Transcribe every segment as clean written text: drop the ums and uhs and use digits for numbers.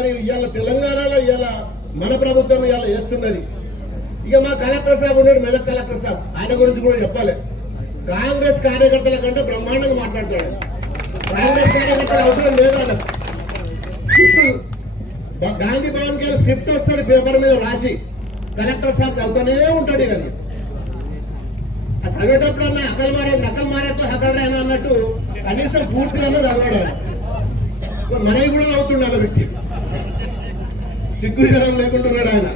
మరి ఇవాళ తెలంగాణలో ఇవాళ మన ప్రభుత్వం ఇవాళ చేస్తున్నది. ఇక మా కలెక్టర్ సాబ్ ఉన్నాడు, మెదక్ కలెక్టర్ సాబ్, ఆయన గురించి కూడా చెప్పాలి. కాంగ్రెస్ కార్యకర్తల కంటే బ్రహ్మాండంగా మాట్లాడతాడు. కాంగ్రెస్ కార్యకర్తలు అవసరం లేదా? గాంధీ భవన్కి వెళ్ళి స్క్రిప్ట్ వస్తాడు పేపర్ మీద రాసి, కలెక్టర్ సాబ్ చదువుతూనే ఉంటాడు. కానీ ఆ చదివేటప్పుడన్నా నకల్ మారేతో హకలరాయన అన్నట్టు కనీసం పూర్తిగానే చదవడం. మనవి కూడా అవుతుండే వ్యక్తి, సిగ్గుజనం లేకుంటున్నాడు ఆయన.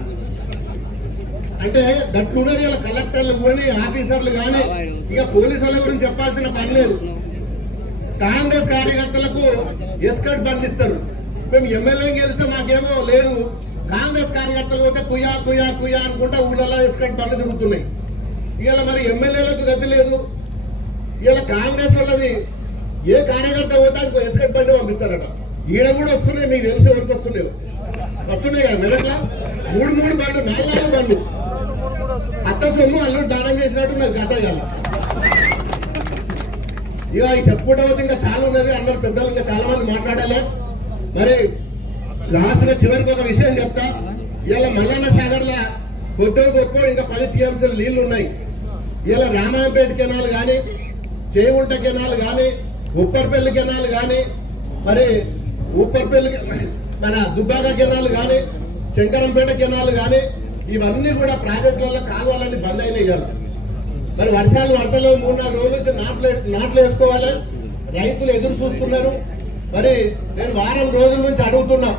అంటే దట్టున్నారు ఇలా కలెక్టర్లు కానీ ఆఫీసర్లు కానీ. ఇక పోలీసుల గురించి చెప్పాల్సిన పని లేదు. కాంగ్రెస్ కార్యకర్తలకు ఎస్కట్ బండ్లు ఇస్తారు. మేము ఎమ్మెల్యే గెలిస్తే మాకేమో లేదు, కాంగ్రెస్ కార్యకర్తలు పోతే కుయా కుయా కుయా అనుకుంటా ఊళ్ళలో ఎస్కట్ బండ్లు తిరుగుతున్నాయి. ఇవాళ మరి ఎమ్మెల్యేలకు గతి లేదు. ఇవాళ కాంగ్రెస్ వాళ్ళది ఏ కార్యకర్త పోతే ఇంకో ఎస్కట్ బండి పంపిస్తారట. ఈడ కూడా వస్తున్నాయి, మీకు తెలిసి ఎవరికి వస్తున్నాయి కదా. మెదక్ల 3 బండ్లు 4 బండ్లు అత్త సొమ్ము అల్లుడు దానం చేసినట్టు నాకు గత ఇవాళ. ఇక చెప్పుకుంటా వచ్చి ఇంకా చాలా ఉన్నది. అందరు పెద్దలు ఇంకా చాలా మంది మాట్లాడాలి. మరి లాస్ట్ గా చివరికి ఒక విషయం చెప్తా. ఇవాళ మల్లన్న సాగర్ లా కొద్ది గొప్ప ఇంకా 10 టీఎంసీలు నీళ్లు ఉన్నాయి. ఇలా రామాయంపేట కెనాల్ కానీ, చేగుంట కెనాల్ కానీ, ఉప్పర్పల్లి కెనాల్ కానీ, మరి ఉప్పర్పల్లి మన దుబ్బాక కెనాల్ కానీ, శంకరంపేట కెనాల్ కానీ, ఇవన్నీ కూడా ప్రాజెక్టులలో కాలువలన్నీ బంద్ అయినాయి కదా. మరి వర్షాలు పడతలో 3-4 రోజుల నుంచి నాట్లు వేసుకోవాలి. రైతులు ఎదురు చూస్తున్నారు. మరి నేను వారం రోజుల నుంచి అడుగుతున్నా,